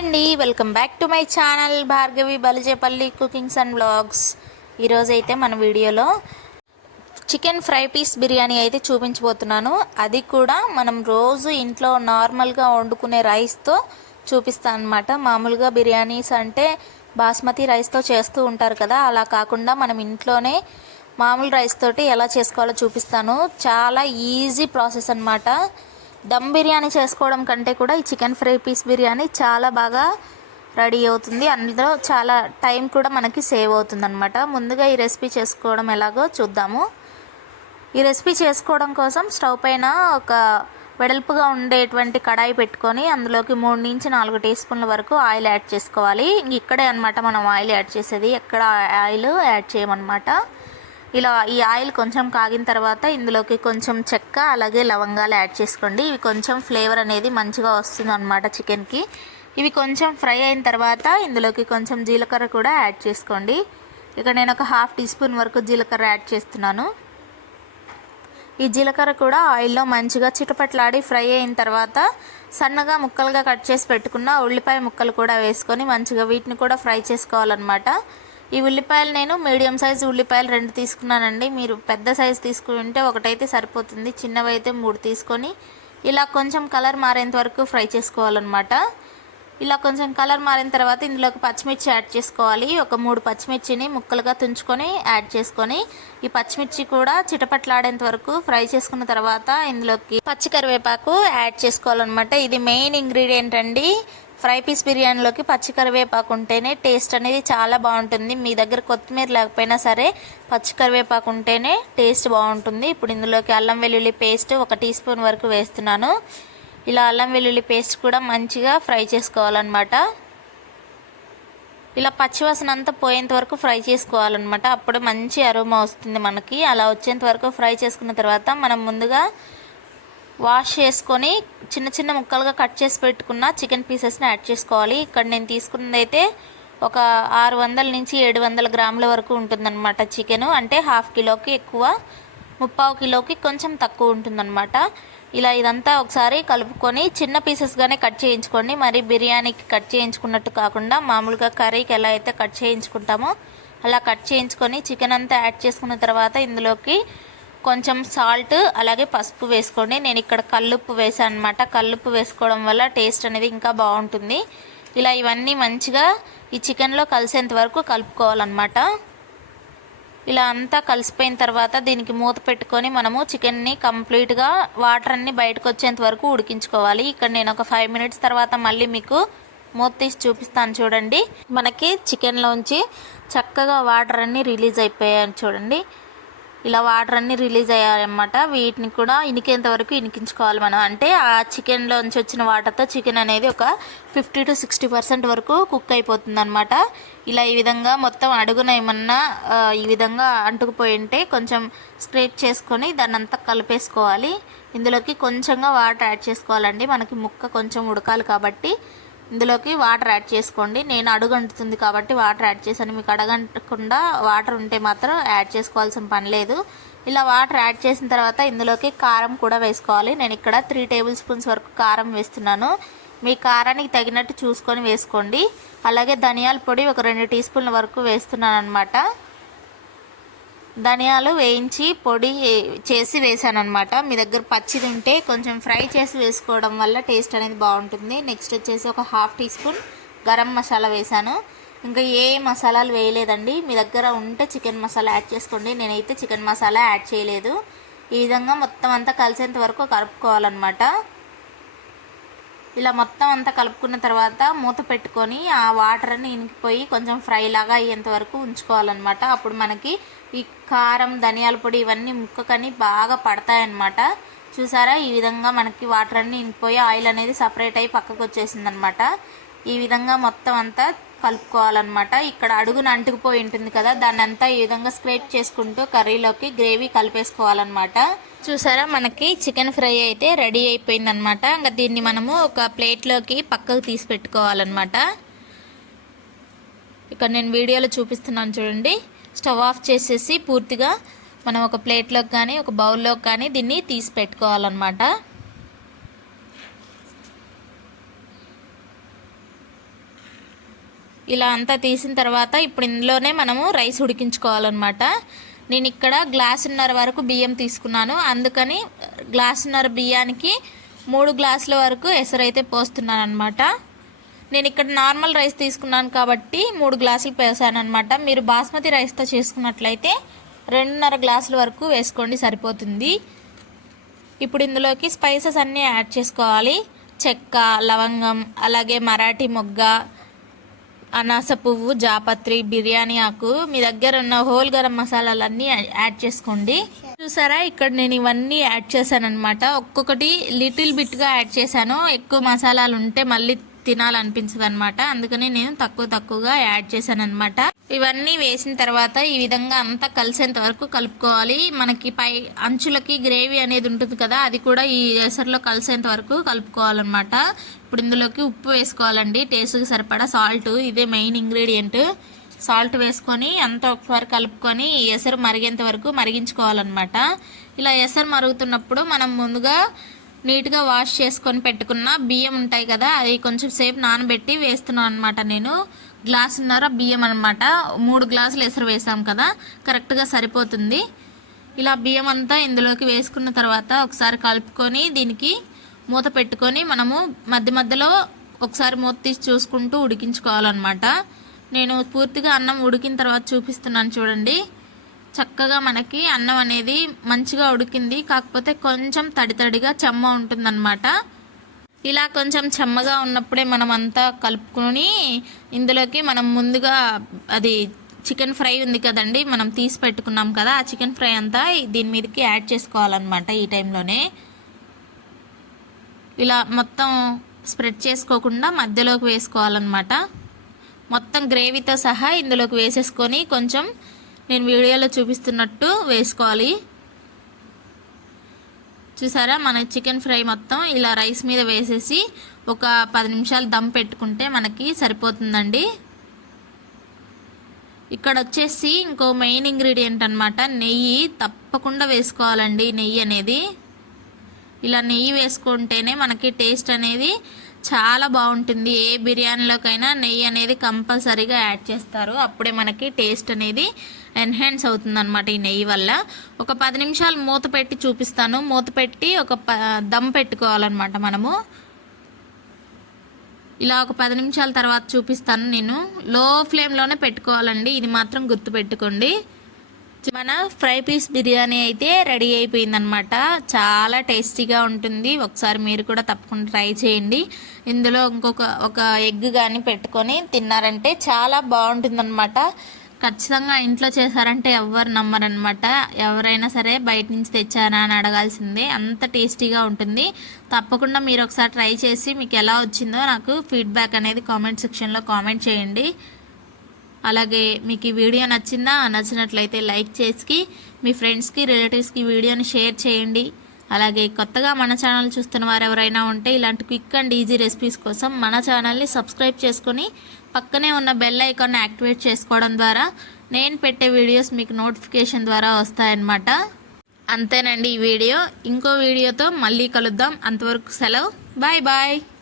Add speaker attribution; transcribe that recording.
Speaker 1: అండి welcome back to my channel Bhargavi Balijepalli cookings and blogs ఈరోజు అయితే మన వీడియోలో చికెన్ ఫ్రై పీస్ బిర్యానీ అయితే చూపించబోతున్నాను. అది కూడా మనం రోజు ఇంట్లో నార్మల్గా వండుకునే రైస్తో చూపిస్తాను అనమాట మామూలుగా బిర్యానీస్ అంటే బాస్మతి రైస్తో చేస్తూ ఉంటారు కదా అలా కాకుండా మనం ఇంట్లోనే మామూలు రైస్ తోటి ఎలా చేసుకోవాలో చూపిస్తాను. చాలా ఈజీ ప్రాసెస్ అన్నమాట. దమ్ బిర్యానీ చేసుకోవడం కంటే కూడా ఈ చికెన్ ఫ్రై పీస్ బిర్యానీ చాలా బాగా రెడీ అవుతుంది. అందులో చాలా టైం కూడా మనకి సేవ్ అవుతుంది అనమాట ముందుగా ఈ రెసిపీ చేసుకోవడం ఎలాగో చూద్దాము. ఈ రెసిపీ చేసుకోవడం కోసం స్టవ్ పైన ఒక వెడల్పుగా ఉండేటువంటి కడాయి పెట్టుకొని అందులోకి మూడు నుంచి నాలుగు టీ స్పూన్ల వరకు ఆయిల్ యాడ్ చేసుకోవాలి. ఇక్కడే అనమాట మనం ఆయిల్ యాడ్ చేసేది. ఎక్కడ ఆయిల్ యాడ్ చేయమన్నమాట. ఇలా ఈ ఆయిల్ కొంచెం కాగిన తర్వాత ఇందులోకి కొంచెం చెక్క అలాగే లవంగాలు యాడ్ చేసుకోండి. ఇవి కొంచెం ఫ్లేవర్ అనేది మంచిగా వస్తుంది అనమాట చికెన్కి ఇవి కొంచెం ఫ్రై అయిన తర్వాత ఇందులోకి కొంచెం జీలకర్ర కూడా యాడ్ చేసుకోండి. ఇక్కడ నేను ఒక హాఫ్ టీ స్పూన్ వరకు జీలకర్ర యాడ్ చేస్తున్నాను. ఈ జీలకర్ర కూడా ఆయిల్లో మంచిగా చిటపట్లాడి ఫ్రై అయిన తర్వాత సన్నగా ముక్కలుగా కట్ చేసి పెట్టుకున్న ఉల్లిపాయ ముక్కలు కూడా వేసుకొని మంచిగా వీటిని కూడా ఫ్రై చేసుకోవాలన్నమాట. ఈ ఉల్లిపాయలు నేను మీడియం సైజు ఉల్లిపాయలు రెండు తీసుకున్నానండి. మీరు పెద్ద సైజు తీసుకుంటే ఒకటైతే సరిపోతుంది. చిన్నవి అయితే మూడు తీసుకొని ఇలా కొంచెం కలర్ మారేంత వరకు ఫ్రై చేసుకోవాలన్నమాట. ఇలా కొంచెం కలర్ మారిన తర్వాత ఇందులోకి పచ్చిమిర్చి యాడ్ చేసుకోవాలి. ఒక మూడు పచ్చిమిర్చిని ముక్కలుగా తుంచుకొని యాడ్ చేసుకొని ఈ పచ్చిమిర్చి కూడా చిటపట్లాడేంత వరకు ఫ్రై చేసుకున్న తర్వాత ఇందులోకి పచ్చి కరివేపాకు యాడ్ చేసుకోవాలన్నమాట. ఇది మెయిన్ ఇంగ్రీడియంట్ అండి. ఫ్రై పీస్ బిర్యానీలోకి పచ్చి కరివేపాకు ఉంటేనే టేస్ట్ అనేది చాలా బాగుంటుంది. మీ దగ్గర కొత్తిమీర లేకపోయినా సరే పచ్చి కరివేపాకు ఉంటేనే టేస్ట్ బాగుంటుంది. ఇప్పుడు ఇందులోకి అల్లం వెల్లుల్లి పేస్ట్ ఒక టీ స్పూన్ వరకు వేస్తున్నాను. ఇలా అల్లం వెల్లుల్లి పేస్ట్ కూడా మంచిగా ఫ్రై చేసుకోవాలన్నమాట. ఇలా పచ్చివాసన అంతా పోయేంత వరకు ఫ్రై చేసుకోవాలన్నమాట. అప్పుడు మంచి అరోమా వస్తుంది మనకి. అలా వచ్చేంత వరకు ఫ్రై చేసుకున్న తర్వాత మనం ముందుగా వాష్ చేసుకొని చిన్న చిన్న ముక్కలుగా కట్ చేసి పెట్టుకున్న చికెన్ పీసెస్ని యాడ్ చేసుకోవాలి. ఇక్కడ నేను తీసుకున్నది అయితే ఒక ఆరు వందల నుంచి ఏడు వందల గ్రాముల వరకు ఉంటుందన్నమాట చికెన్. అంటే హాఫ్ కిలోకి ఎక్కువ ముప్పావు కిలోకి కొంచెం తక్కువ ఉంటుందన్నమాట. ఇలా ఇదంతా ఒకసారి కలుపుకొని చిన్న పీసెస్గానే కట్ చేయించుకోండి. మరి బిర్యానీకి కట్ చేయించుకున్నట్టు కాకుండా మామూలుగా కర్రీకి ఎలా అయితే కట్ చేయించుకుంటామో అలా కట్ చేయించుకొని చికెన్ అంతా యాడ్ చేసుకున్న తర్వాత ఇందులోకి కొంచెం సాల్ట్ అలాగే పసుపు వేసుకోండి. నేను ఇక్కడ కల్లుప్పు వేసాను అనమాట కల్లుప్పు వేసుకోవడం వల్ల టేస్ట్ అనేది ఇంకా బాగుంటుంది. ఇలా ఇవన్నీ మంచిగా ఈ చికెన్లో కలిసేంత వరకు కలుపుకోవాలన్నమాట. ఇలా అంతా కలిసిపోయిన తర్వాత దీనికి మూత పెట్టుకొని మనము చికెన్ని కంప్లీట్గా వాటర్ అన్ని బయటకు వచ్చేంత వరకు ఉడికించుకోవాలి. ఇక్కడ నేను ఒక ఫైవ్ మినిట్స్ తర్వాత మళ్ళీ మీకు మూత తీసి చూపిస్తాను చూడండి. మనకి చికెన్లోంచి చక్కగా వాటర్ అన్నీ రిలీజ్ అయిపోయాయి చూడండి. ఇలా వాటర్ అన్నీ రిలీజ్ అయ్యాయన్నమాట. వీటిని కూడా ఇనికేంత వరకు ఇనికించుకోవాలి మనం. అంటే ఆ చికెన్లోంచి వచ్చిన వాటర్తో చికెన్ అనేది ఒక ఫిఫ్టీ టు సిక్స్టీ పర్సెంట్ వరకు కుక్ అయిపోతుంది అనమాట ఇలా ఈ విధంగా మొత్తం అడుగున ఏమన్నా ఈ విధంగా అంటుకుపోయి ఉంటే కొంచెం స్క్రేప్ చేసుకొని దాన్ని అంతా కలిపేసుకోవాలి. ఇందులోకి కొంచెంగా వాటర్ యాడ్ చేసుకోవాలండి. మనకి ముక్క కొంచెం ఉడకాలి కాబట్టి. ఇందులోకి వాటర్ యాడ్ చేసుకోండి. నేను అడుగంటుతుంది కాబట్టి వాటర్ యాడ్ చేశాను. మీకు అడగంటకుండా వాటర్ ఉంటే మాత్రం యాడ్ చేసుకోవాల్సిన పని లేదు. ఇలా వాటర్ యాడ్ చేసిన తర్వాత ఇందులోకి కారం కూడా వేసుకోవాలి. నేను ఇక్కడ త్రీ టేబుల్ స్పూన్స్ వరకు కారం వేస్తున్నాను. మీ కారానికి తగినట్టు చూసుకొని వేసుకోండి. అలాగే ధనియాల పొడి ఒక రెండు టీ స్పూన్ల వరకు వేస్తున్నాను అనమాట ధనియాలు వేయించి పొడి చేసి వేసాను అనమాట మీ దగ్గర పచ్చిది ఉంటే కొంచెం ఫ్రై చేసి వేసుకోవడం వల్ల టేస్ట్ అనేది బాగుంటుంది. నెక్స్ట్ వచ్చేసి ఒక half teaspoon garam masala వేసాను. ఇంకా ఏ మసాలాలు వేయలేదండి. మీ దగ్గర ఉంటే చికెన్ మసాలా యాడ్ చేసుకోండి. నేనైతే చికెన్ మసాలా యాడ్ చేయలేదు. ఈ విధంగా మొత్తం అంతా కలిసేంత వరకు కలుపుకోవాలన్నమాట. ఇలా మొత్తం అంతా కలుపుకున్న తర్వాత మూత పెట్టుకొని ఆ వాటర్ అన్ని ఇనికిపోయి కొంచెం ఫ్రై లాగా అయ్యేంత వరకు ఉంచుకోవాలన్నమాట. అప్పుడు మనకి ఈ కారం ధనియాల పొడి ఇవన్నీ ముక్కకని బాగా పడతాయన్నమాట. చూసారా? ఈ విధంగా మనకి వాటర్ అన్ని ఇనికిపోయి ఆయిల్ అనేది సపరేట్ అయ్యి పక్కకు వచ్చేసిందనమాట ఈ విధంగా మొత్తం అంతా కలుపుకోవాలన్నమాట. ఇక్కడ అడుగున అంటుకుపోయి ఉంటుంది కదా దాన్ని అంతా ఈ విధంగా స్క్రేప్ చేసుకుంటూ కర్రీలోకి గ్రేవీ కలిపేసుకోవాలన్నమాట. చూసారా మనకి చికెన్ ఫ్రై అయితే రెడీ అయిపోయిందనమాట ఇంకా దీన్ని మనము ఒక ప్లేట్లోకి పక్కకు తీసి పెట్టుకోవాలన్నమాట. ఇక్కడ నేను వీడియోలో చూపిస్తున్నాను చూడండి. స్టవ్ ఆఫ్ చేసేసి పూర్తిగా మనం ఒక ప్లేట్లోకి కానీ ఒక బౌల్లోకి కానీ దీన్ని తీసి పెట్టుకోవాలన్నమాట. ఇలా అంతా తీసిన తర్వాత ఇప్పుడు ఇందులోనే మనము రైస్ ఉడికించుకోవాలన్నమాట. నేను ఇక్కడ గ్లాసున్నర వరకు బియ్యం తీసుకున్నాను. అందుకని గ్లాసున్నర బియ్యానికి మూడు గ్లాసుల వరకు ఎసరైతే పోస్తున్నాను అనమాట నేను ఇక్కడ నార్మల్ రైస్ తీసుకున్నాను కాబట్టి మూడు గ్లాసులు పోసాను అనమాట మీరు బాస్మతి రైస్తో చేసుకున్నట్లయితే రెండున్నర గ్లాసుల వరకు వేసుకోండి సరిపోతుంది. ఇప్పుడు ఇందులోకి స్పైసెస్ అన్నీ యాడ్ చేసుకోవాలి. చెక్క లవంగం అలాగే మరాఠీ మొగ్గ అనాస పువ్వు జాపత్రి బిర్యానీ ఆకు మీ దగ్గర ఉన్న హోల్ గరం మసాలాలన్నీ యాడ్ చేసుకోండి. చూసారా? ఇక్కడ నేను ఇవన్నీ యాడ్ చేశాను అనమాట ఒక్కొక్కటి లిటిల్ బిట్గా యాడ్ చేశాను. ఎక్కువ మసాలాలు ఉంటే మళ్ళీ తినాలనిపించదు అనమాట అందుకని నేను తక్కువ తక్కువగా యాడ్ చేశాను అనమాట ఇవన్నీ వేసిన తర్వాత ఈ విధంగా అంతా కలిసేంత వరకు కలుపుకోవాలి. మనకి పై అంచులకి గ్రేవీ అనేది ఉంటుంది కదా అది కూడా ఈ ఎసరులో కలిసేంత వరకు కలుపుకోవాలన్నమాట. ఇప్పుడు ఇందులోకి ఉప్పు వేసుకోవాలండి. టేస్ట్కి సరిపడా సాల్ట్. ఇదే మెయిన్ ఇంగ్రీడియంట్. సాల్ట్ వేసుకొని అంతా ఒకసారి కలుపుకొని ఈ ఎసరు మరిగేంత వరకు మరిగించుకోవాలన్నమాట. ఇలా ఎసరు మరుగుతున్నప్పుడు మనం ముందుగా నీట్గా వాష్ చేసుకొని పెట్టుకున్న బియ్యం ఉంటాయి కదా అది కొంచెం సేపు నానబెట్టి వేస్తున్నాను అనమాట నేను. గ్లాసున్నర బియ్యం అనమాట మూడు గ్లాసులు ఎసరు వేసాం కదా కరెక్ట్గా సరిపోతుంది. ఇలా బియ్యం అంతా ఇందులోకి వేసుకున్న తర్వాత ఒకసారి కలుపుకొని దీనికి మూత పెట్టుకొని మనము మధ్య మధ్యలో ఒకసారి మూత తీసి చూసుకుంటూ ఉడికించుకోవాలన్నమాట. నేను పూర్తిగా అన్నం ఉడికిన తర్వాత చూపిస్తున్నాను చూడండి. చక్కగా మనకి అన్నం అనేది మంచిగా ఉడికింది. కాకపోతే కొంచెం తడి తడిగా చెమ్మ ఉంటుందన్నమాట. ఇలా కొంచెం చెమ్మగా ఉన్నప్పుడే మనం అంతా కలుపుకొని ఇందులోకి మనం ముందుగా అది చికెన్ ఫ్రై ఉంది కదండి మనం తీసి పెట్టుకున్నాం కదా ఆ చికెన్ ఫ్రై అంతా దీని మీదకి యాడ్ చేసుకోవాలన్నమాట ఈ టైంలోనే. ఇలా మొత్తం స్ప్రెడ్ చేసుకోకుండా మధ్యలోకి వేసుకోవాలన్నమాట. మొత్తం గ్రేవీతో సహా ఇందులోకి వేసేసుకొని కొంచెం నేను వీడియోలో చూపిస్తున్నట్టు వేసుకోవాలి. చూసారా? మన చికెన్ ఫ్రై మొత్తం ఇలా రైస్ మీద వేసేసి ఒక పది నిమిషాలు దమ్ పెట్టుకుంటే మనకి సరిపోతుందండి. ఇక్కడ వచ్చేసి ఇంకో మెయిన్ ఇంగ్రీడియంట్ అనమాట నెయ్యి. తప్పకుండా వేసుకోవాలండి నెయ్యి అనేది. ఇలా నెయ్యి వేసుకుంటేనే మనకి టేస్ట్ అనేది చాలా బాగుంటుంది. ఏ బిర్యానీలోకైనా నెయ్యి అనేది కంపల్సరీగా యాడ్ చేస్తారు. అప్పుడే మనకి టేస్ట్ అనేది ఎన్హాన్స్ అవుతుంది అనమాట ఈ నెయ్యి వల్ల. ఒక పది నిమిషాలు మూత పెట్టి చూపిస్తాను. మూత పెట్టి ఒక ప దమ్ పెట్టుకోవాలన్నమాట మనము. ఇలా ఒక పది నిమిషాల తర్వాత చూపిస్తాను నేను. లో ఫ్లేమ్లోనే పెట్టుకోవాలండి. ఇది మాత్రం గుర్తుపెట్టుకోండి మన ఫ్రై పీస్ బిర్యానీ అయితే రెడీ అయిపోయిందనమాట చాలా టేస్టీగా ఉంటుంది. ఒకసారి మీరు కూడా తప్పకుండా ట్రై చేయండి. ఇందులో ఇంకొక ఒక ఎగ్ కానీ పెట్టుకొని తిన్నారంటే చాలా బాగుంటుందన్నమాట. ఖచ్చితంగా ఇంట్లో చేశారంటే ఎవ్వరు నమ్మరనమాట ఎవరైనా సరే బయట నుంచి తెచ్చారా అని అడగాల్సిందే. అంత టేస్టీగా ఉంటుంది. తప్పకుండా మీరు ఒకసారి ట్రై చేసి మీకు ఎలా వచ్చిందో నాకు ఫీడ్బ్యాక్ అనేది కామెంట్ సెక్షన్లో కామెంట్ చేయండి. అలాగే మీకు ఈ వీడియో నచ్చిందా? నచ్చినట్లయితే లైక్ చేసి మీ ఫ్రెండ్స్కి రిలేటివ్స్కి వీడియోని షేర్ చేయండి. అలాగే కొత్తగా మన ఛానల్ చూస్తున్న వారు ఎవరైనా ఉంటే ఇలాంటి క్విక్ అండ్ ఈజీ రెసిపీస్ కోసం మన ఛానల్ని సబ్స్క్రైబ్ చేసుకొని పక్కనే ఉన్న బెల్ ఐకాన్ యాక్టివేట్ చేసుకోవడం ద్వారా నేను పెట్టే వీడియోస్ మీకు నోటిఫికేషన్ ద్వారా వస్తాయన్నమాట. అంతేనండి ఈ వీడియో. ఇంకో వీడియోతో మళ్ళీ కలుద్దాం. అంతవరకు సెలవు. Bye bye.